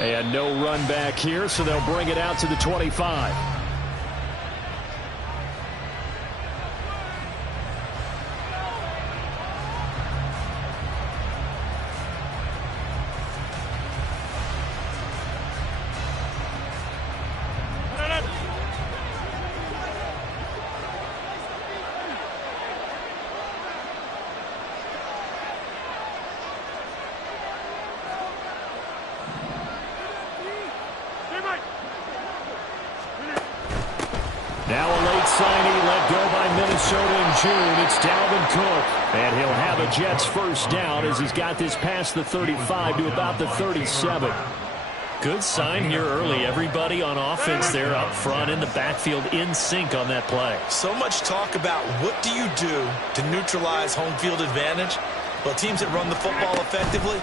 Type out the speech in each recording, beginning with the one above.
And no run back here, so they'll bring it out to the 25. Now a late signee let go by Minnesota in June. It's Dalvin Cook. And he'll have a Jets first down as he's got this past the 35 to about the 37. Good sign here early. Everybody on offense there up front in the backfield in sync on that play. So much talk about what do you do to neutralize home field advantage? Well, teams that run the football effectively,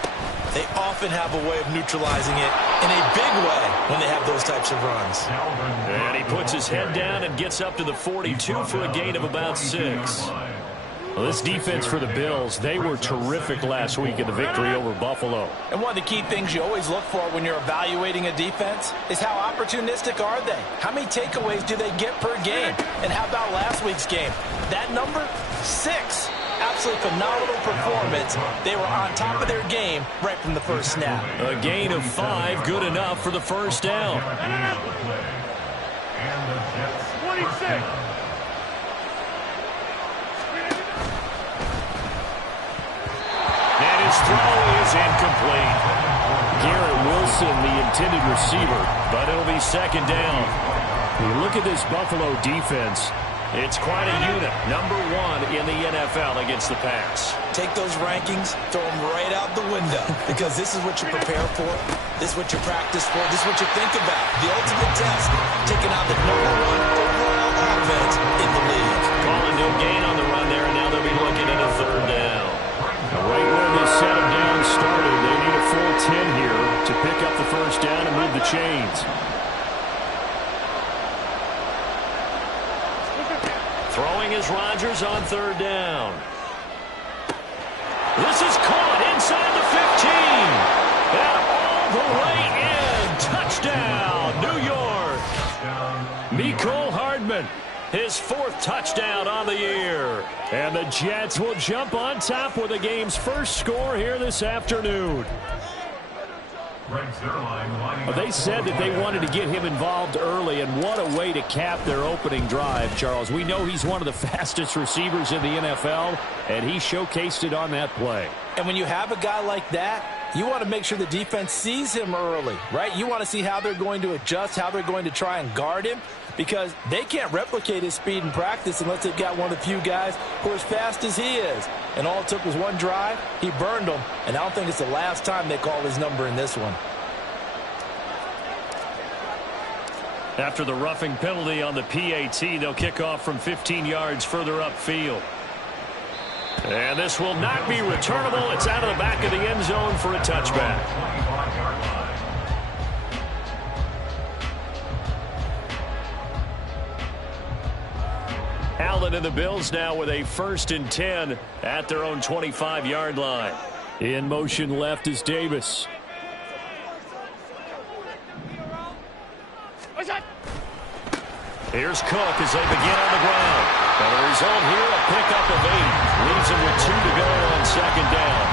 they often have a way of neutralizing it in a big way when they have those types of runs. And he puts his head down and gets up to the 42 for a gain of about 6. Well, this defense for the Bills, they were terrific last week in the victory over Buffalo. And one of the key things you always look for when you're evaluating a defense is how opportunistic are they? How many takeaways do they get per game? And how about last week's game? That number, 6. Absolutely phenomenal performance. They were on top of their game right from the first snap. A gain of 5, good enough for the first down. And the Jets 26. And his throw is incomplete. Garrett Wilson, the intended receiver, but it'll be second down. You look at this Buffalo defense. It's quite a unit. Number 1 in the NFL against the pass. Take those rankings, throw them right out the window, because this is what you prepare for, this is what you practice for, this is what you think about. The ultimate test, taking out the number 1 overall offense in the league. Calling no gain on the run there, and now they'll be looking at a third down. Right where this set of down started, they need a full 10 here to pick up the first down and move the chains. Throwing is Rodgers on third down. This is caught inside the 15. And all the way in. Touchdown, New York. Mecole Hardman, his 4th touchdown on the year. And the Jets will jump on top with the game's first score here this afternoon. Well, they said that they wanted to get him involved early, and what a way to cap their opening drive, Charles. We know he's one of the fastest receivers in the NFL, and he showcased it on that play. And when you have a guy like that, you want to make sure the defense sees him early, right? You want to see how they're going to adjust, how they're going to try and guard him, because they can't replicate his speed in practice unless they've got one of the few guys who are as fast as he is. And all it took was one drive. He burned them, and I don't think it's the last time they call his number in this one. After the roughing penalty on the PAT, they'll kick off from 15 yards further upfield. And this will not be returnable. It's out of the back of the end zone for a touchback. Allen and the Bills now with a 1st and 10 at their own 25-yard line. In motion left is Davis. Here's Cook as they begin on the ground. And the result here, a pickup of 8. Leaves him with 2 to go on second down.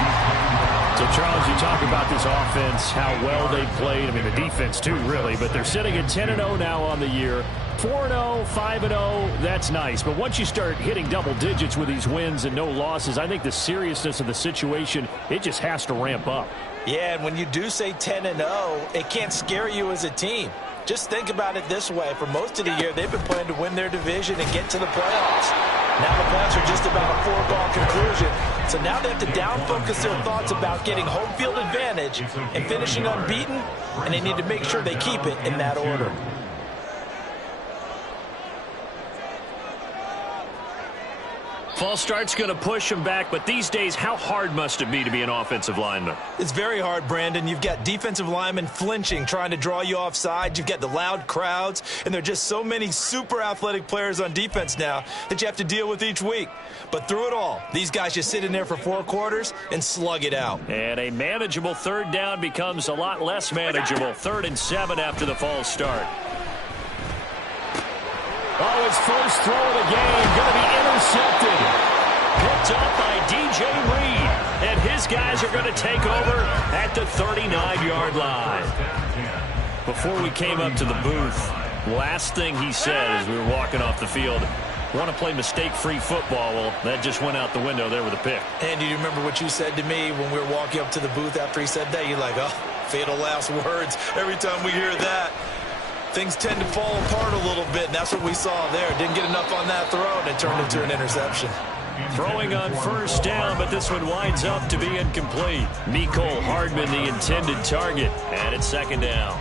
So, Charles, you talk about this offense, how well they played. I mean, the defense, too, really. But they're sitting at 10-0 now on the year. 4-0, 5-0, that's nice. But once you start hitting double digits with these wins and no losses, I think the seriousness of the situation, it just has to ramp up. Yeah, and when you do say 10-0, it can't scare you as a team. Just think about it this way. For most of the year, they've been playing to win their division and get to the playoffs. Now the playoffs are just about a foregone conclusion. So now they have to down-focus their thoughts about getting home field advantage and finishing unbeaten, and they need to make sure they keep it in that order. False start's going to push him back, but these days, how hard must it be to be an offensive lineman? It's very hard, Brandon. You've got defensive linemen flinching, trying to draw you offside. You've got the loud crowds, and there are just so many super athletic players on defense now that you have to deal with each week. But through it all, these guys just sit in there for 4 quarters and slug it out. And a manageable third down becomes a lot less manageable. 3rd and 7 after the false start. Oh, his first throw of the game going to be intercepted. Picked up by DJ Reed. And his guys are going to take over at the 39-yard line. Before we came up to the booth, last thing he said as we were walking off the field, want to play mistake-free football. Well, that just went out the window there with a pick. And do you remember what you said to me when we were walking up to the booth after he said that? You're like, oh, fatal last words. Every time we hear that, things tend to fall apart a little bit, and that's what we saw there. Didn't get enough on that throw, and it turned into an interception. Throwing on first down, but this one winds up to be incomplete. Mecole Hardman, the intended target, and it's 2nd down.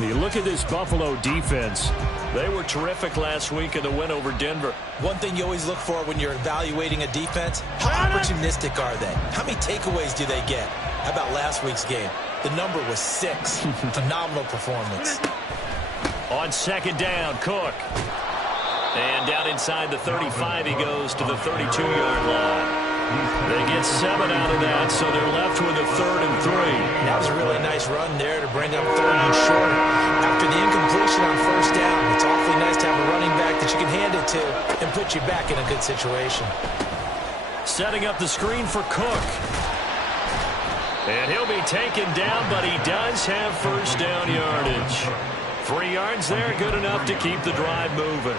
You look at this Buffalo defense. They were terrific last week in the win over Denver. One thing you always look for when you're evaluating a defense, how opportunistic are they? How many takeaways do they get? How about last week's game? The number was 6. Phenomenal performance. On 2nd down, Cook. And down inside the 35, he goes to the 32-yard line. They get 7 out of that, so they're left with a 3rd and 3. That was a really nice run there to bring up 3rd and short. After the incompletion on first down, it's awfully nice to have a running back that you can hand it to and put you back in a good situation. Setting up the screen for Cook. And he'll be taken down, but he does have first down yardage. 3 yards there, good enough to keep the drive moving.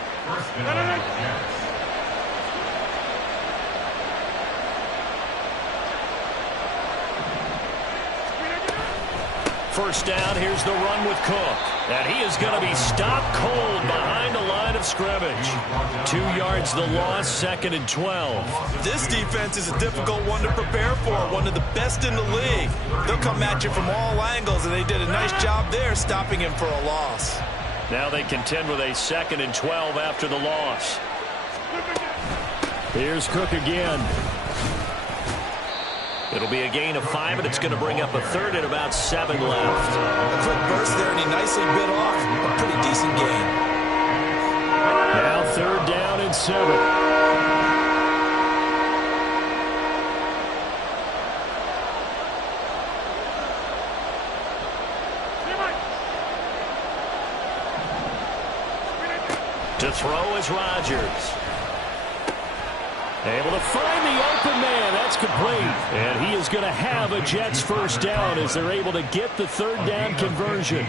First down, here's the run with Cook. And he is going to be stopped cold behind the line of scrimmage. 2 yards the loss, 2nd and 12. This defense is a difficult one to prepare for, one of the best in the league. They'll come at you from all angles, and they did a nice job there stopping him for a loss. Now they contend with a 2nd and 12 after the loss. Here's Cook again. It'll be a gain of 5, and it's going to bring up a 3rd and about 7 left. A quick burst there, and he nicely bit off a pretty decent gain. Now 3rd down and 7. To throw is Rodgers. Able to find the open man. That's complete. And he is going to have a Jets first down as they're able to get the 3rd down conversion.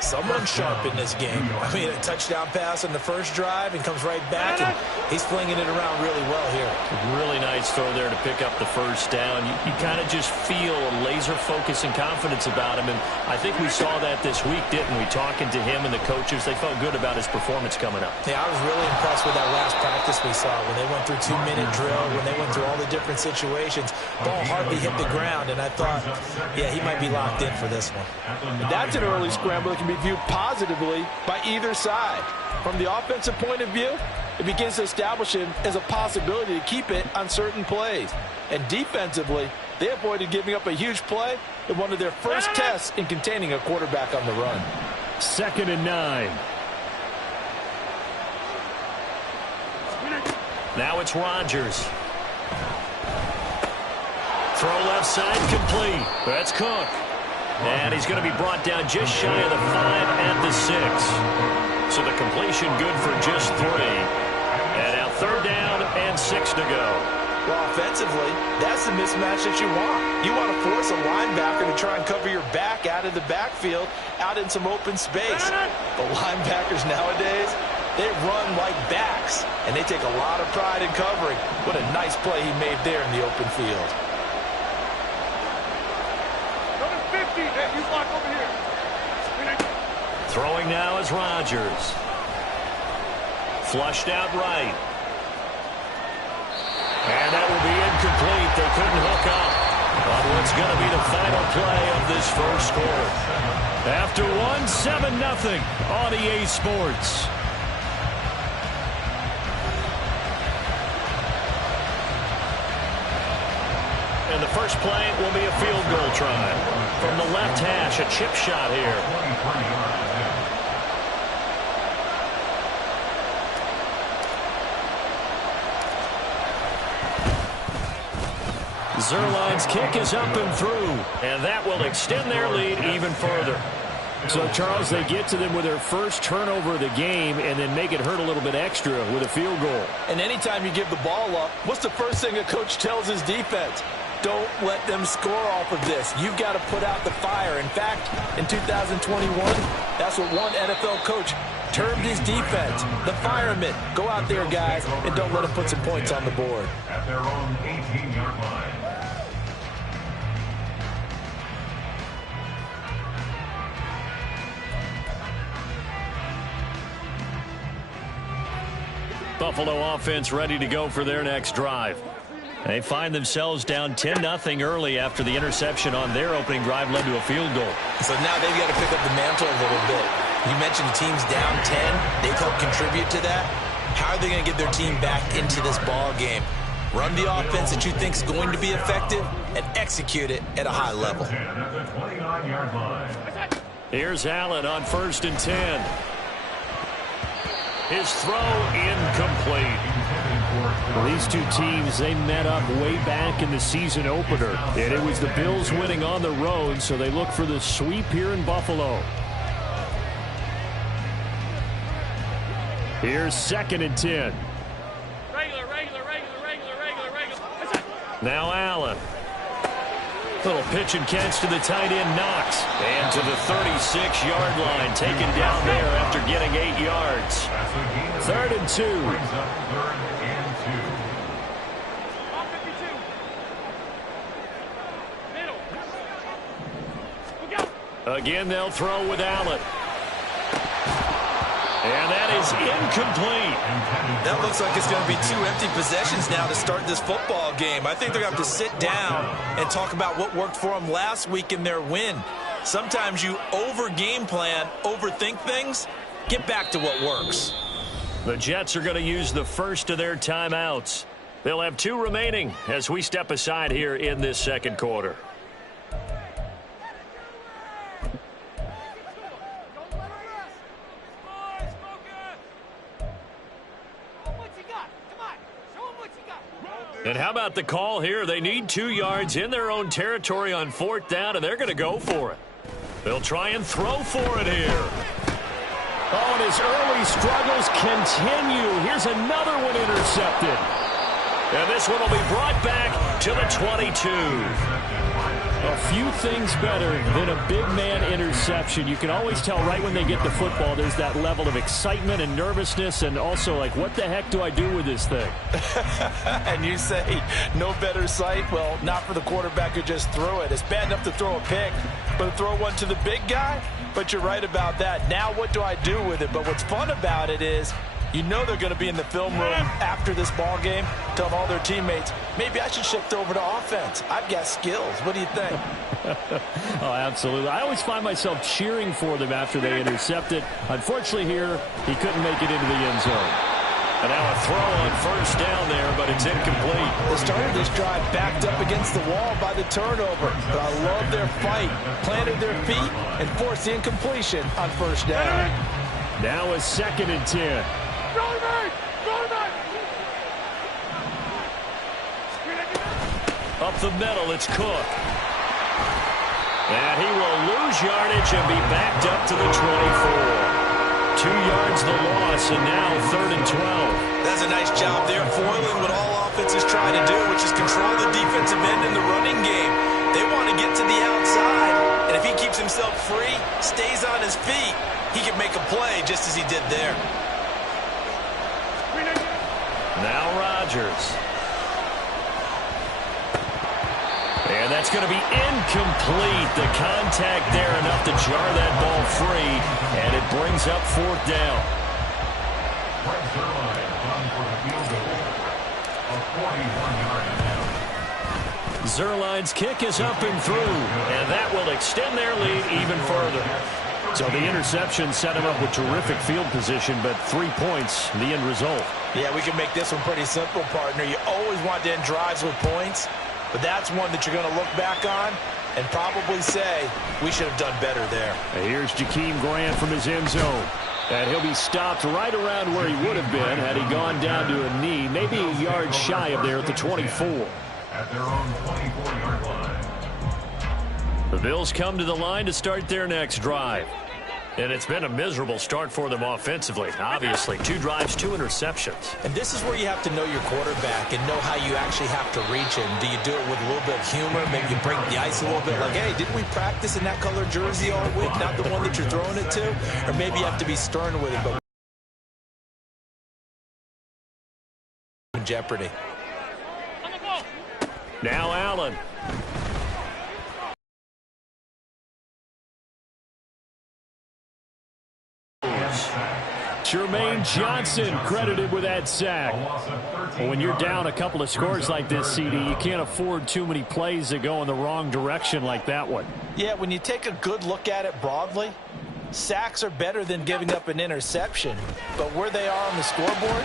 Someone sharp in this game. I mean, a touchdown pass on the first drive and comes right back, and he's flinging it around really well here. Really nice throw there to pick up the first down. You kind of just feel a laser focus and confidence about him, and I think we saw that this week, didn't we? Talking to him and the coaches, they felt good about his performance coming up. Yeah, I was really impressed with that last practice we saw when they went through 2-minute drill, when they went through all the different situations. Ball hardly hit the ground, and I thought, yeah, he might be locked in for this one. That's an early scramble that can be viewed positively by either side. From the offensive point of view, it begins to establish him as a possibility to keep it on certain plays. And defensively, they avoided giving up a huge play in one of their first tests in containing a quarterback on the run. 2nd and 9. Now it's Rodgers. Throw left side, complete. That's Cook. And he's going to be brought down just shy of the 5 at the 6. So the completion good for just 3. And now 3rd down and 6 to go. Well, offensively, that's the mismatch that you want. You want to force a linebacker to try and cover your back out of the backfield, out in some open space. But linebackers nowadays, they run like backs, and they take a lot of pride in covering. What a nice play he made there in the open field. You block over here. Throwing now is Rodgers. Flushed out right. And that will be incomplete. They couldn't hook up on what's going to be the final play of this first quarter. After 1-7-0 on EA Sports. first play will be a field goal try. From the left hash, a chip shot here. Zuerlein's kick is up and through, and that will extend their lead even further. So, Charles, they get to them with their first turnover of the game and then make it hurt a little bit extra with a field goal. And anytime you give the ball up, what's the first thing a coach tells his defense? Don't let them score off of this. You've got to put out the fire. In fact, in 2021, that's what one NFL coach termed his defense, the firemen. Go out there, guys, and don't let them put some points on the board. At their own 18-yard line. Buffalo offense ready to go for their next drive. They find themselves down 10-0 early after the interception on their opening drive led to a field goal. So now they've got to pick up the mantle a little bit. You mentioned the team's down 10. They've helped contribute to that. How are they going to get their team back into this ball game? Run the offense that you think is going to be effective and execute it at a high level. Here's Allen on 1st and 10. His throw incomplete. Well, these two teams, they met up way back in the season opener. And it was the Bills winning on the road, so they look for the sweep here in Buffalo. Here's 2nd and 10. Regular. Now Allen. Little pitch and catch to the tight end, Knox. And to the 36-yard line, taken down there after getting 8 yards. 3rd and 2. Again, they'll throw with Allen. And that is incomplete. That looks like it's going to be 2 empty possessions now to start this football game. I think they're going to have to sit down and talk about what worked for them last week in their win. Sometimes you over-game plan, overthink things. Get back to what works. The Jets are going to use the first of their timeouts. They'll have 2 remaining as we step aside here in this second quarter. And how about the call here? They need 2 yards in their own territory on 4th down, and they're going to go for it. They'll try and throw for it here. Oh, and his early struggles continue. Here's another one intercepted. And this one will be brought back to the 22. A few things better than a big man interception. You can always tell right when they get the football, there's that level of excitement and nervousness, and also like, what the heck do I do with this thing? And you say, no better sight? Well, not for the quarterback who just threw it. It's bad enough to throw a pick, but to throw one to the big guy? But you're right about that. Now what do I do with it? But what's fun about it is, you know they're going to be in the film room after this ball game, telling all their teammates, maybe I should shift over to offense. I've got skills. What do you think? Oh, absolutely. I always find myself cheering for them after they intercept it. Unfortunately here, he couldn't make it into the end zone. And now a throw on 1st down there, but it's incomplete. They started this drive backed up against the wall by the turnover. But I love their fight. Planted their feet and forced the incompletion on 1st down. Now a 2nd and 10. Up the middle, it's Cook. And he will lose yardage and be backed up to the 24. 2 yards the loss, and now 3rd and 12. That's a nice job there, foiling what all offenses try to do, which is control the defensive end in the running game. They want to get to the outside, and if he keeps himself free, stays on his feet, he can make a play just as he did there. Now Rodgers. And that's going to be incomplete. The contact there enough to jar that ball free, and it brings up 4th down. Zuerlein's kick is up and through, and that will extend their lead even further. So the interception set him up with terrific field position, but 3 points, the end result. Yeah, we can make this one pretty simple, partner. You always want to end drives with points. But that's one that you're going to look back on and probably say, we should have done better there. And here's Jakeem Grant from his end zone. And he'll be stopped right around where he would have been had he gone down to a knee, maybe a yard shy of there at the 24. At their own 24-yard line. The Bills come to the line to start their next drive. And it's been a miserable start for them offensively. Obviously, 2 drives, 2 interceptions. And this is where you have to know your quarterback and know how you actually have to reach him. Do you do it with a little bit of humor? Maybe you break the ice a little bit like, hey, didn't we practice in that color jersey all week? Not the one that you're throwing it to? Or maybe you have to be stern with it, but in jeopardy. Now Allen. Jermaine Johnson credited with that sack. Well, when you're down a couple of scores like this, CD, you can't afford too many plays that go in the wrong direction like that one. Yeah, when you take a good look at it broadly, sacks are better than giving up an interception. But where they are on the scoreboard,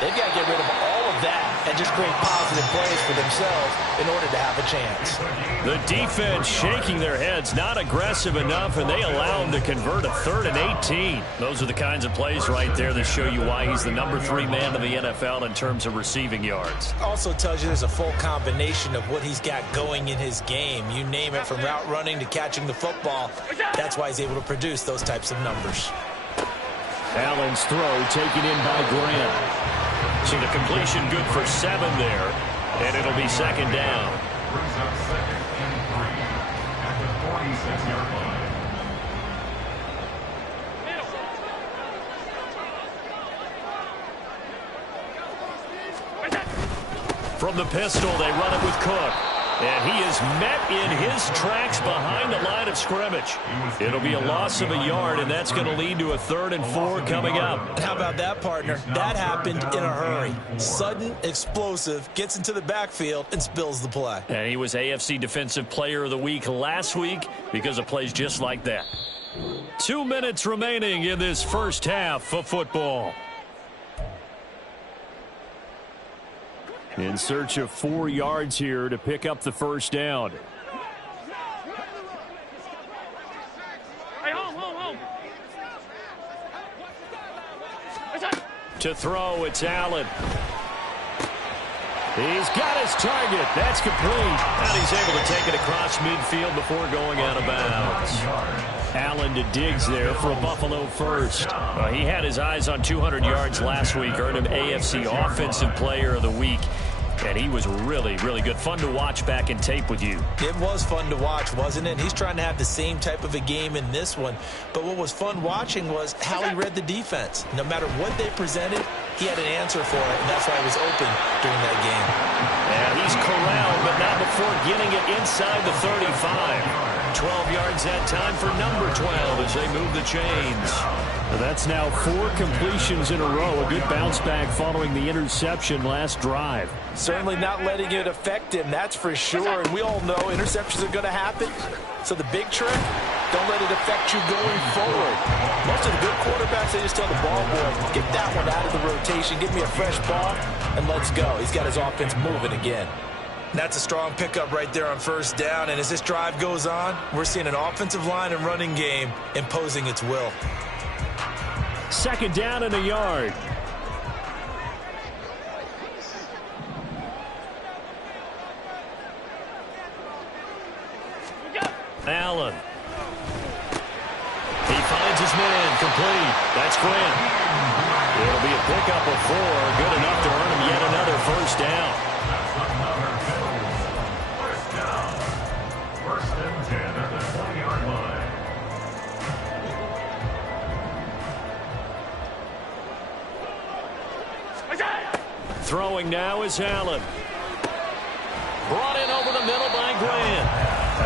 they've got to get rid of all of that and just create positive plays for themselves in order to have a chance. The defense shaking their heads, not aggressive enough, and they allow them to convert a 3rd and 18. Those are the kinds of plays right there that show you why he's the number 3 man in the NFL in terms of receiving yards. Also tells you there's a full combination of what he's got going in his game. You name it, from route running to catching the football. That's why he's able to produce those types of numbers. Allen's throw taken in by Grant. So the completion good for 7 there, and it'll be 2nd down. Brings up 2nd and 3 at the 46-yard line. From the pistol, they run it with Cook. And he is met in his tracks behind the line of scrimmage. It'll be a loss of a yard, and that's going to lead to a 3rd and 4 coming up. How about that, partner? That happened in a hurry. Sudden, explosive, gets into the backfield, and spills the play. And he was AFC Defensive Player of the Week last week because of plays just like that. 2 minutes remaining in this first half of football. In search of 4 yards here to pick up the first down. Hey, home. To throw, it's Allen. He's got his target. That's complete. And he's able to take it across midfield before going out of bounds. Allen to Diggs there for a Buffalo first. He had his eyes on 200 yards last week, earned him AFC Offensive Player of the Week. And he was really, really good. Fun to watch back in tape with you. It was fun to watch, wasn't it? He's trying to have the same type of a game in this one. But what was fun watching was how he read the defense. No matter what they presented, he had an answer for it, and that's why he was open during that game. And he's corralled, but not before getting it inside the 35. 12 yards that time for number 12 as they move the chains. That's now 4 completions in a row. A good bounce back following the interception last drive. Certainly not letting it affect him, that's for sure. And we all know interceptions are going to happen. So the big trick, don't let it affect you going forward. Most of the good quarterbacks, they just tell the ball boy, get that one out of the rotation, give me a fresh ball, and let's go. He's got his offense moving again. That's a strong pickup right there on first down. And as this drive goes on, we're seeing an offensive line and running game imposing its will. 2nd down and a yard. Allen. He finds his man complete. That's Grant. It'll be a pickup of 4. Good enough to earn him yet another first down. First down. 1st and 10 at the 20-yard line. Throwing now is Allen. Brought in over the middle by Grant.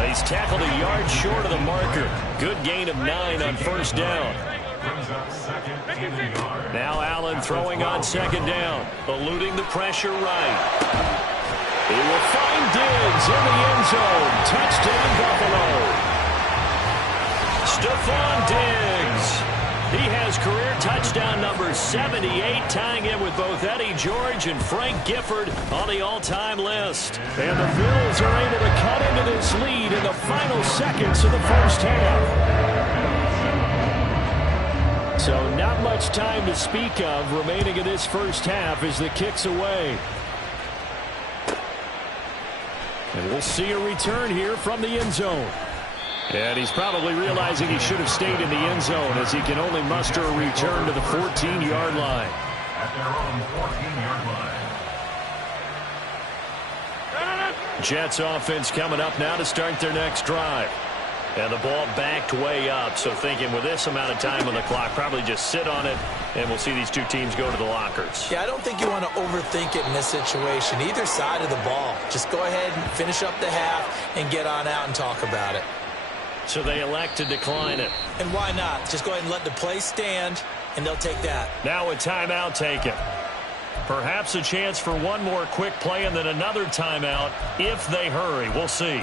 He's tackled a yard short of the marker. Good gain of 9 on first down. Brings up 2nd and a yard. Now Allen throwing on 2nd down, eluding the pressure right. He will find Diggs in the end zone. Touchdown, Buffalo. Stephon Diggs. He has has career touchdown number 78, tying it with both Eddie George and Frank Gifford on the all-time list. And the Bills are able to cut into this lead in the final seconds of the first half. So not much time to speak of remaining in this first half as the kick's away. And we'll see a return here from the end zone. And he's probably realizing he should have stayed in the end zone as he can only muster a return to the 14-yard line. At their own 14-yard line. Jets offense coming up now to start their next drive. And the ball backed way up, so thinking with this amount of time on the clock, probably just sit on it, and we'll see these two teams go to the lockers. Yeah, I don't think you want to overthink it in this situation. Either side of the ball. Just go ahead and finish up the half and get on out and talk about it. So they elect to decline it. And why not? Just go ahead and let the play stand, and they'll take that. Now a timeout taken. Perhaps a chance for one more quick play and then another timeout if they hurry. We'll see.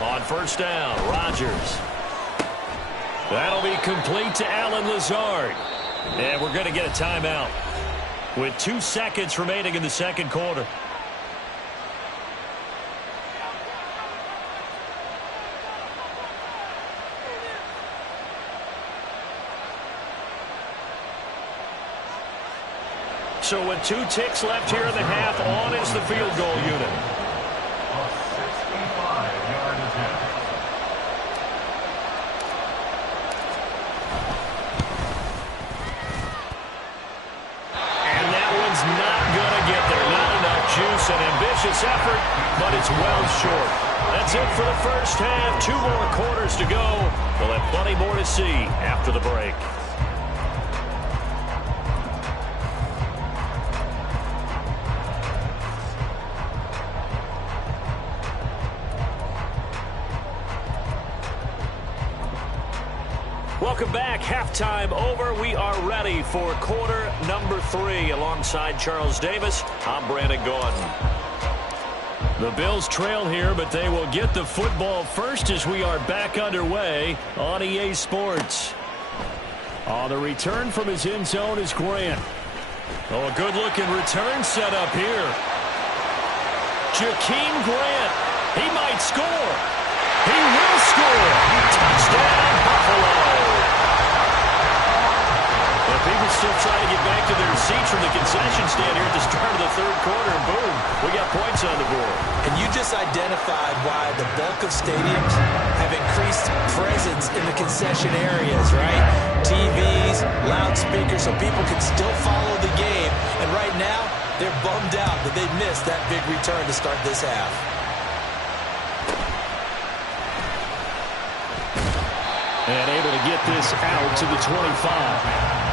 On first down, Rodgers. That'll be complete to Allen Lazard. And we're going to get a timeout with 2 seconds remaining in the second quarter. So with 2 ticks left here in the half, on is the field goal unit. Juice and ambitious effort, but it's well short. That's it for the first half. 2 more quarters to go. We'll have plenty more to see after the break. Welcome back. Halftime over. We are ready for quarter number 3. Alongside Charles Davis, I'm Brandon Gaudin. The Bills trail here, but they will get the football first as we are back underway on EA Sports. On the return from his end zone is Grant. Oh, a good-looking return set up here. Jakeem Grant. He might score. He will score. Touchdown, Buffalo. People still trying to get back to their seats from the concession stand here at the start of the third quarter. And boom, we got points on the board. And you just identified why the bulk of stadiums have increased presence in the concession areas, right? TVs, loudspeakers, so people can still follow the game. And right now, they're bummed out that they missed that big return to start this half. And able to get this out to the 25.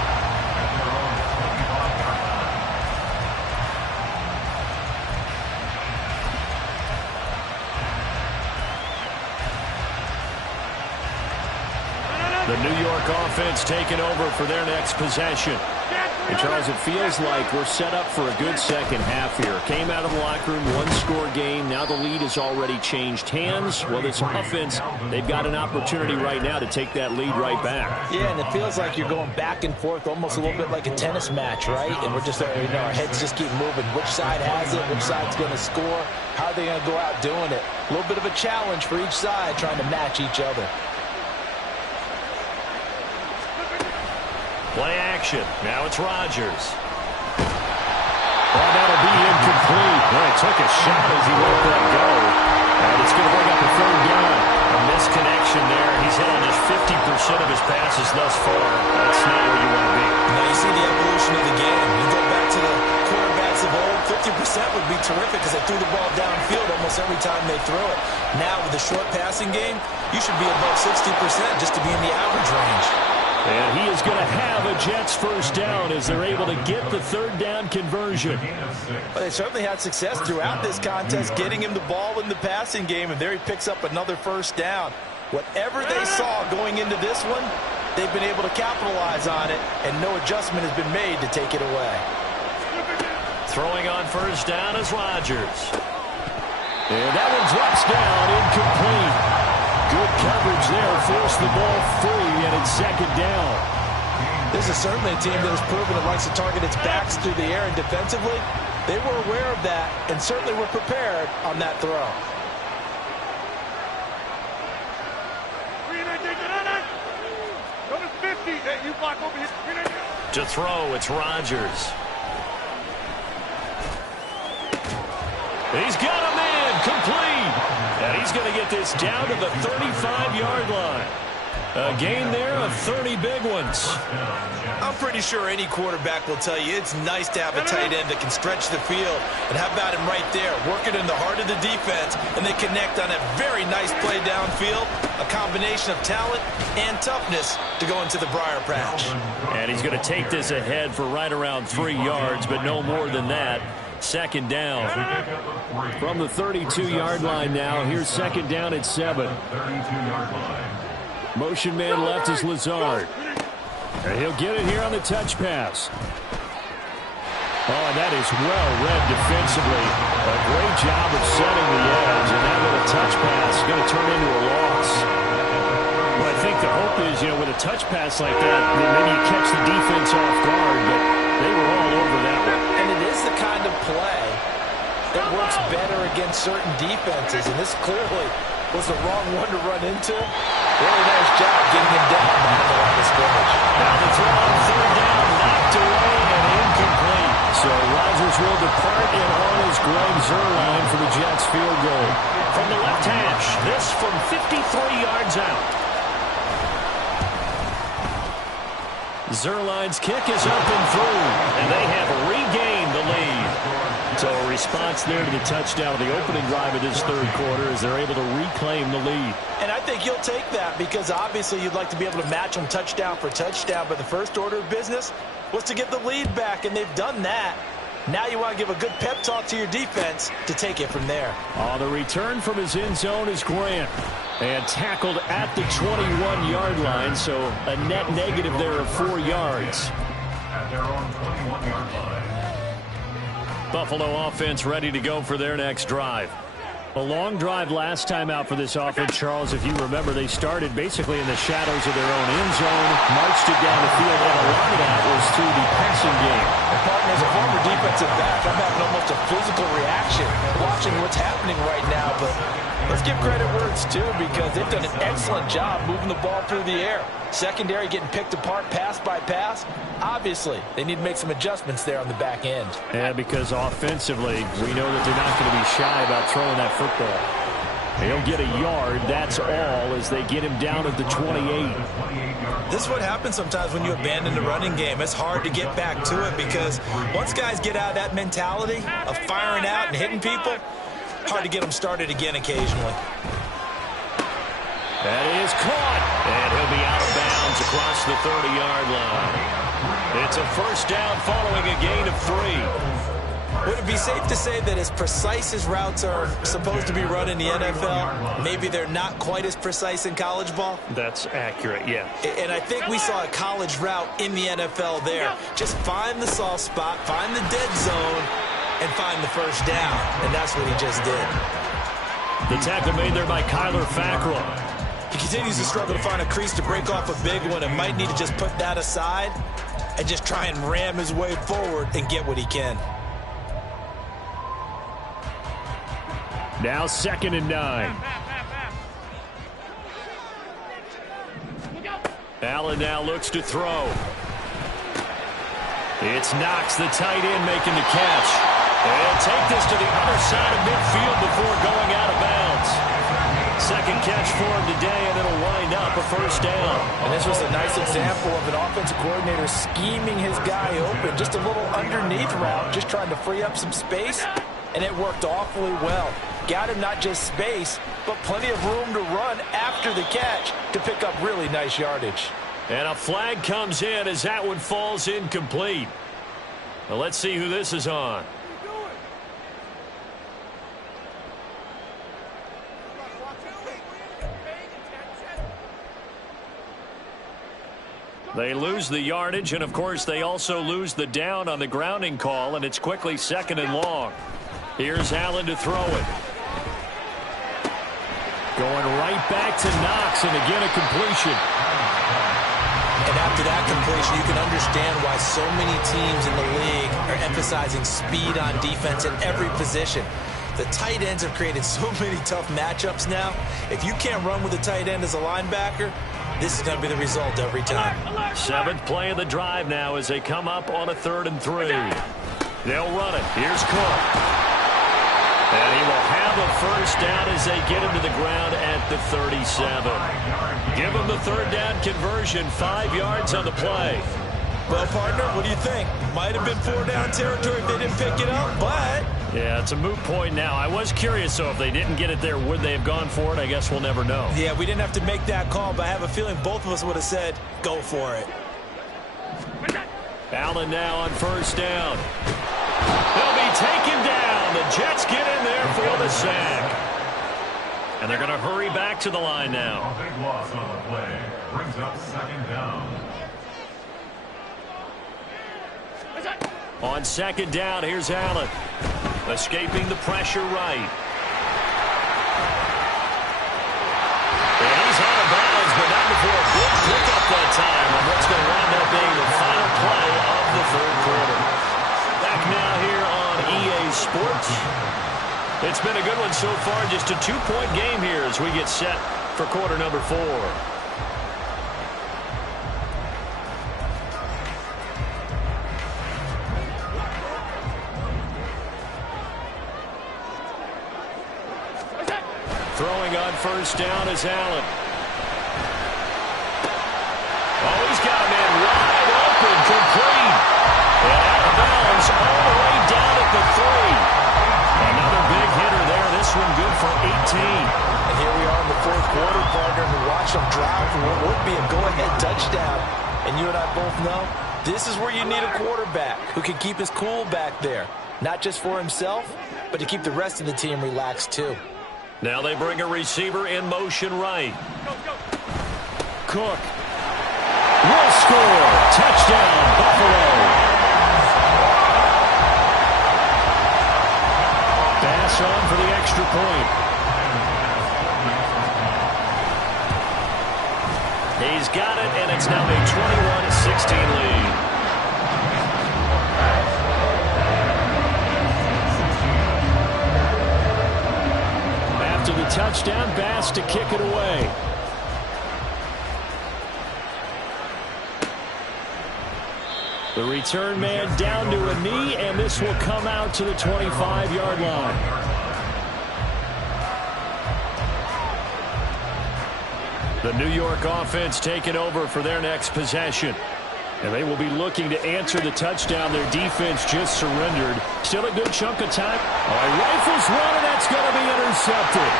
The New York offense taking over for their next possession. And Charles, it feels like we're set up for a good second half here. Came out of the locker room, 1-score game. Now the lead has already changed hands. Well, this offense, they've got an opportunity right now to take that lead right back. Yeah, and it feels like you're going back and forth, almost a little bit like a tennis match, right? And we're just, our heads just keep moving. Which side has it? Which side's going to score? How are they going to go out doing it? A little bit of a challenge for each side, trying to match each other. Play action. Now it's Rodgers. Oh, that'll be incomplete. Well, he took a shot as he let that go. And it's going to bring up a third down. A misconnection there. He's hit on just 50% of his passes thus far. That's not where you want to be. Now you see the evolution of the game. You go back to the quarterbacks of old, 50% would be terrific because they threw the ball downfield almost every time they throw it. Now with the short passing game, you should be above 60% just to be in the average range. And he is going to have a Jets first down as they're able to get the third down conversion. Well, they certainly had success throughout this contest getting him the ball in the passing game, and there he picks up another first down. Whatever they saw going into this one, they've been able to capitalize on it, and no adjustment has been made to take it away. Throwing on first down is Rodgers. And that one drops down, incomplete. Good coverage there, forced the ball free, and it's second down. This is certainly a team that has proven it likes to target its backs through the air, and defensively, they were aware of that and certainly were prepared on that throw. To throw, it's Rodgers. He's got a man complete. And he's going to get this down to the 35-yard line. A gain there of 30 big ones. I'm pretty sure any quarterback will tell you it's nice to have a tight end that can stretch the field. And how about him right there, working in the heart of the defense, and they connect on a very nice play downfield, a combination of talent and toughness to go into the briar patch. And he's going to take this ahead for right around 3 yards, but no more than that. Second down. From the 32-yard line now, here's second down at 7. Motion man left is Lazard. And he'll get it here on the touch pass. Oh, and that is well read defensively. A great job of setting the edge, and that little touch pass is going to turn into a loss. Well, I think the hope is, with a touch pass like that, maybe you catch the defense off guard, but they were all over that one. And it is the kind of play that works better against certain defenses, and this clearly was the wrong one to run into. Really nice job getting him down behind the line of scrimmage. Now the throw on third down, knocked away and incomplete. So Rodgers will depart, and on is Greg Zuerlein for the Jets field goal. From the left hash, this from 53 yards out. Zuerlein's kick is up and through, and they have regained the lead. So a response there to the touchdown of the opening drive of this third quarter as they're able to reclaim the lead. And I think you'll take that because obviously you'd like to be able to match them touchdown for touchdown, but the first order of business was to get the lead back, and they've done that. Now you want to give a good pep talk to your defense to take it from there. On the return from his end zone is Grant. And tackled at the 21-yard line, so a net negative there of 4 yards. At their own 21-yard line. Buffalo offense ready to go for their next drive. A long drive last time out for this offense, Charles. If you remember, they started basically in the shadows of their own end zone, marched it down the field, and a lot of that was through the passing game. And partner, as a former defensive back, I'm having almost a physical reaction watching what's happening right now, but let's give credit where it's due because they've done an excellent job moving the ball through the air. Secondary getting picked apart pass by pass. Obviously, they need to make some adjustments there on the back end. Yeah, because offensively, we know that they're not going to be shy about throwing that football. He'll get a yard, that's all, as they get him down at the 28. This is what happens sometimes when you abandon the running game. It's hard to get back to it because once guys get out of that mentality of firing out and hitting people, hard to get them started again occasionally. That is caught, and he'll be out of bounds across the 30-yard line. It's a first down following a gain of 3. Would it be safe to say that as precise as routes are supposed to be run in the NFL, maybe they're not quite as precise in college ball? That's accurate, yeah. And I think we saw a college route in the NFL there. Just find the soft spot, find the dead zone, and find the first down. And that's what he just did. The tackle made there by Kyler Fackrell. He continues to struggle to find a crease to break off a big one and might need to just put that aside and just try and ram his way forward and get what he can. Now 2nd and 9. Allen now looks to throw. It's Knox, the tight end, making the catch. They'll take this to the other side of midfield before going out of bounds. Second catch for him today, and it'll wind up a first down. And this was a nice example of an offensive coordinator scheming his guy open. Just a little underneath route, just trying to free up some space, and it worked awfully well. Got him not just space, but plenty of room to run after the catch to pick up really nice yardage. And a flag comes in as that one falls incomplete. Well, let's see who this is on. They lose the yardage, and of course they also lose the down on the grounding call, and it's quickly 2nd and long. Here's Allen to throw it. Going right back to Knox, and again a completion. And after that completion, you can understand why so many teams in the league are emphasizing speed on defense in every position. The tight ends have created so many tough matchups now. If you can't run with a tight end as a linebacker, this is going to be the result every time. 7th play of the drive now as they come up on a 3rd and 3. They'll run it. Here's Cook. And he will have a first down as they get him to the ground at the 37. Give him the 3rd down conversion, 5 yards on the play. Well, partner, what do you think? Might have been 4 down territory if they didn't pick it up, but... Yeah, it's a moot point now. I was curious, so if they didn't get it there, would they have gone for it? I guess we'll never know. Yeah, we didn't have to make that call, but I have a feeling both of us would have said, go for it. Allen now on 1st down. They'll be taken down. The Jets get in there for the sack. And they're going to hurry back to the line now. A big loss on the play brings up 2nd down. On 2nd down, here's Allen. Escaping the pressure right. And he's out of bounds, but not before a big pickup that time on what's going to wind up being the final play of the 3rd quarter. Back now here on EA Sports. It's been a good one so far. Just a 2-point game here as we get set for quarter number 4. Throwing on 1st down is Allen. Oh, he's got a man wide open, complete. And out of bounds all the way down at the 3. Another big hitter there. This one good for 18. And here we are in the 4th quarter, partner, and watch them drive for what would be a go-ahead touchdown. And you and I both know this is where you need a quarterback who can keep his cool back there. Not just for himself, but to keep the rest of the team relaxed too. Now they bring a receiver in motion right. Cook will score. Touchdown, Buffalo. Pass on for the extra point. He's got it, and it's now a 21-16 lead. To the touchdown, Bass to kick it away. The return man down to a knee, and this will come out to the 25-yard line. The New York offense taking over for their next possession. And they will be looking to answer the touchdown. Their defense just surrendered. Still a good chunk of time. All right, rifles one, and that's going to be intercepted.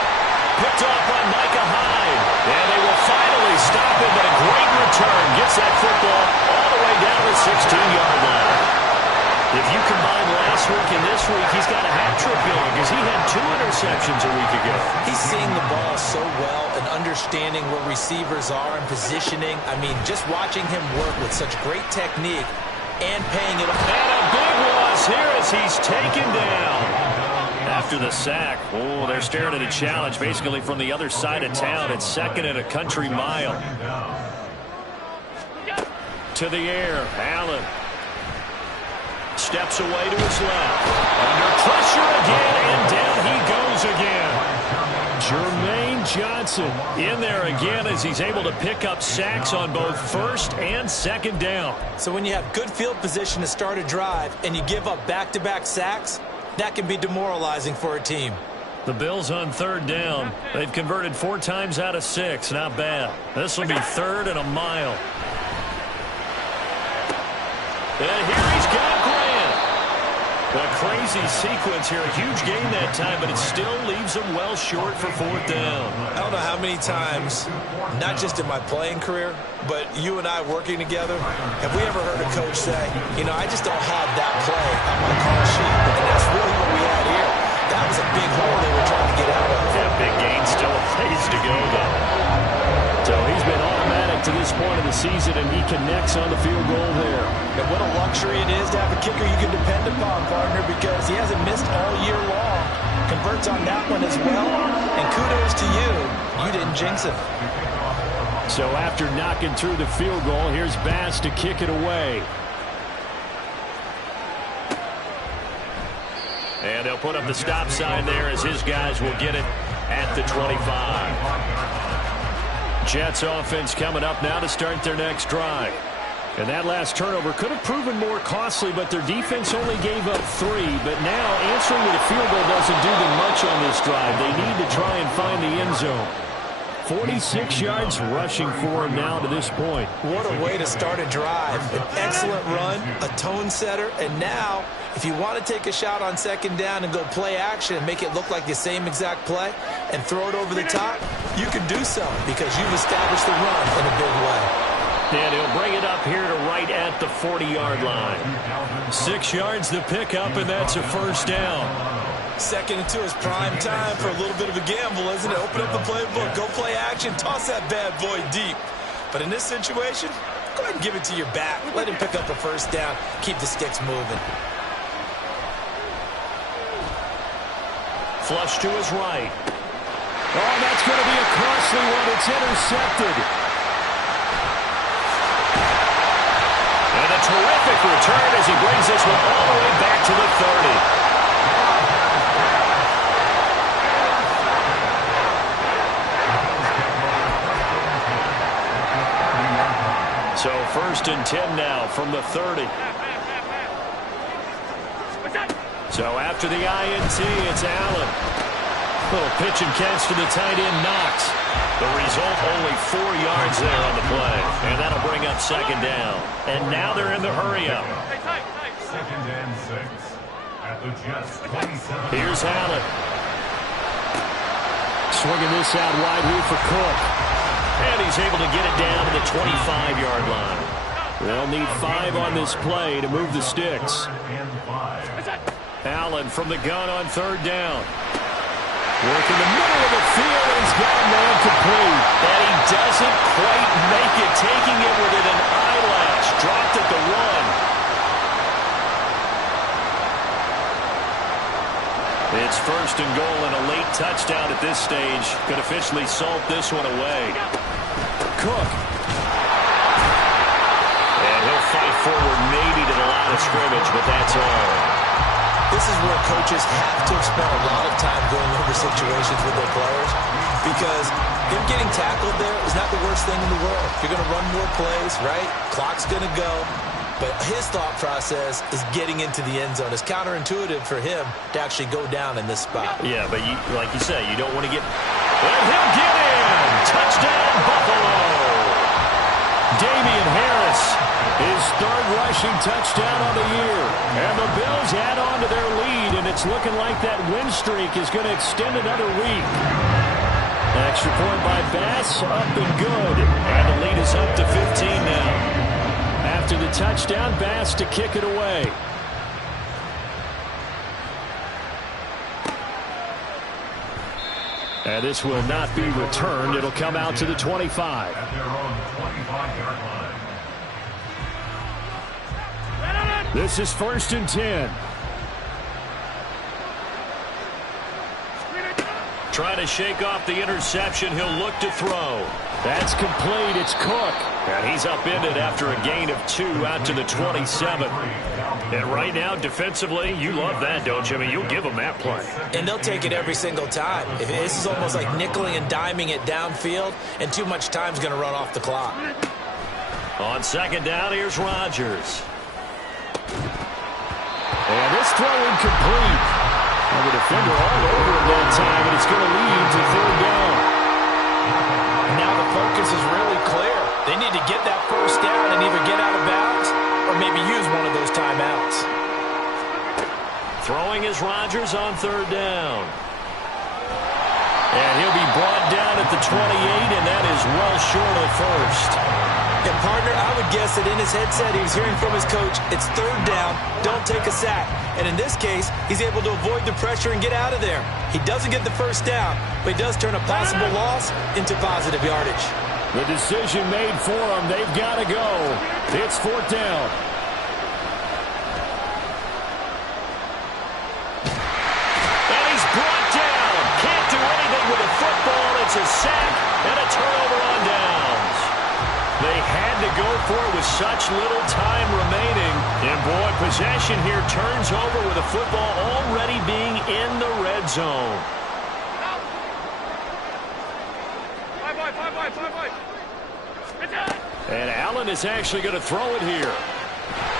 Picked up by Micah Hyde. And they will finally stop him, but a great return. Gets that football all the way down the 16-yard line. If you combine last week and this week, he's got a hat-trick going because he had 2 interceptions a week ago. He's seeing the ball so well and understanding where receivers are and positioning. I mean, just watching him work with such great technique and paying it off. And a big loss here as he's taken down. After the sack, oh, they're staring at a challenge basically from the other side of town. It's 2nd and a country mile. To the air, Allen. Steps away to his left. Under pressure again, and down he goes again. Jermaine Johnson in there again as he's able to pick up sacks on both 1st and 2nd down. So when you have good field position to start a drive and you give up back-to-back sacks, that can be demoralizing for a team. The Bills on 3rd down. They've converted 4 times out of 6. Not bad. This will be 3rd and a mile. And here he's got Grant. A crazy sequence here. A huge gain that time, but it still leaves them well short for fourth down. I don't know how many times, not just in my playing career, but you and I working together, have we ever heard a coach say, you know, I just don't have that play on my call sheet. And that's really what we had here. That was a big hole they were trying to get out of. Yeah, big gain, still a ways to go, though. So he's been automatic to this point of the season, and he connects on the field goal there. And what a luxury it is to have a kicker you can depend upon, partner, because he hasn't missed all year long. Converts on that one as well. And kudos to you. You didn't jinx him. So after knocking through the field goal, here's Bass to kick it away. And they'll put up the stop sign there as his guys will get it at the 25. Jets offense coming up now to start their next drive. And that last turnover could have proven more costly, but their defense only gave up 3. But now answering with a field goal doesn't do them much on this drive. They need to try and find the end zone. 46 yards rushing for him now to this point. What a way to start a drive. An excellent run, a tone setter, and now if you want to take a shot on second down and go play action and make it look like the same exact play and throw it over the top, you can do so because you've established the run in a big way. And he'll bring it up here to right at the 40-yard line. 6 yards the pickup, and that's a first down. 2nd and 2 is prime time for a little bit of a gamble, isn't it? Open up the playbook, go play action, toss that bad boy deep. But in this situation, go ahead and give it to your back. Let him pick up a first down, keep the sticks moving. Flush to his right. Oh, that's going to be a costly one. It's intercepted. And a terrific return as he brings this one all the way back to the 30. So 1st and 10 now from the 30. So after the INT, it's Allen. Little pitch and catch to the tight end, Knox. The result, only 4 yards there on the play. And that'll bring up 2nd down. And now they're in the hurry-up. 2nd and 6 at the Jets 27. Here's Allen. Swinging this out wide here for Cook. And he's able to get it down to the 25-yard line. They'll need 5 on this play to move the sticks. Allen from the gun on 3rd down. Work in the middle of the field, and he's got a man complete. And he doesn't quite make it, taking it within an eyelash. Dropped at the 1. It's 1st and goal and a late touchdown at this stage. Could officially salt this one away. Cook. And he'll fight forward maybe to the line of scrimmage, but that's all. This is where coaches have to spend a lot of time going over situations with their players because him getting tackled there is not the worst thing in the world. You're going to run more plays, right? Clock's going to go. But his thought process is getting into the end zone. It's counterintuitive for him to actually go down in this spot. Yeah, but like you say, you don't want to get... And he'll get in! Touchdown, Buffalo! Damian Harris, his 3rd rushing touchdown on the year. And the Bills add on to their lead, and it's looking like that win streak is going to extend another week. Extra point by Bass, up and good. And the lead is up to 15 now. After the touchdown, Bass to kick it away. And this will not be returned. It'll come out to the 25. At their own 25-yard line. This is 1st and 10. Trying to shake off the interception. He'll look to throw. That's complete. It's Cook. And he's upended after a gain of 2 out to the 27. And right now, defensively, you love that, don't you? I mean, you'll give them that play. And they'll take it every single time. This is almost like nickeling and diming it downfield, and too much time's going to run off the clock. On 2nd down, here's Rodgers. And this throw incomplete. And the defender all over him that time, and it's going to lead to 3rd down. And now the focus is really clear. They need to get that first down and either get out of bounds or maybe use one of those timeouts. Throwing is Rodgers on third down. And he'll be brought down at the 28, and that is well short of first. And partner, I would guess that in his headset he was hearing from his coach, it's third down, don't take a sack. And in this case, he's able to avoid the pressure and get out of there. He doesn't get the first down, but he does turn a possible loss into positive yardage. The decision made for him. They've got to go. It's fourth down. And he's brought down. Can't do anything with a football. It's a sack and a turnover on downs. They had to go for it with such little time remaining. And boy, possession here turns over with a football already being in the red zone. And Allen is actually going to throw it here.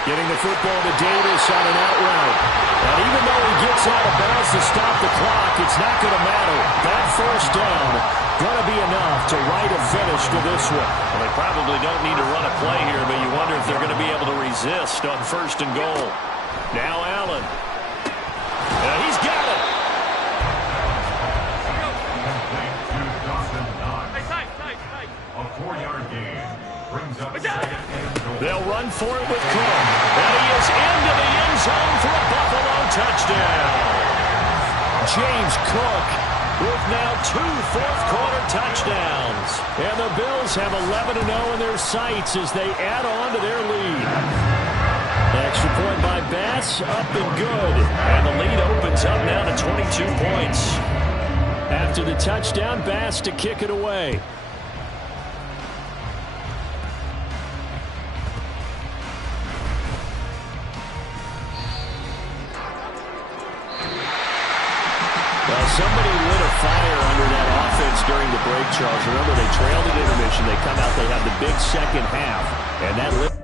Getting the football to Davis on an out route. And even though he gets out of bounds to stop the clock, it's not going to matter. That first down going to be enough to write a finish to this one. Well, they probably don't need to run a play here, but you wonder if they're going to be able to resist on first and goal. Now Allen. And he's got it. A 4-yard gain brings up second and goal. They'll run for it with Cook. And he is into the end zone for a Buffalo touchdown. James Cook with now 2 fourth-quarter touchdowns. And the Bills have 11-0 in their sights as they add on to their lead. Extra point by Bass, up and good. And the lead opens up now to 22 points. After the touchdown, Bass to kick it away. Well, somebody lit a fire under that offense during the break, Charles. Remember, they trailed at intermission. They come out, they have the big second half, and that lit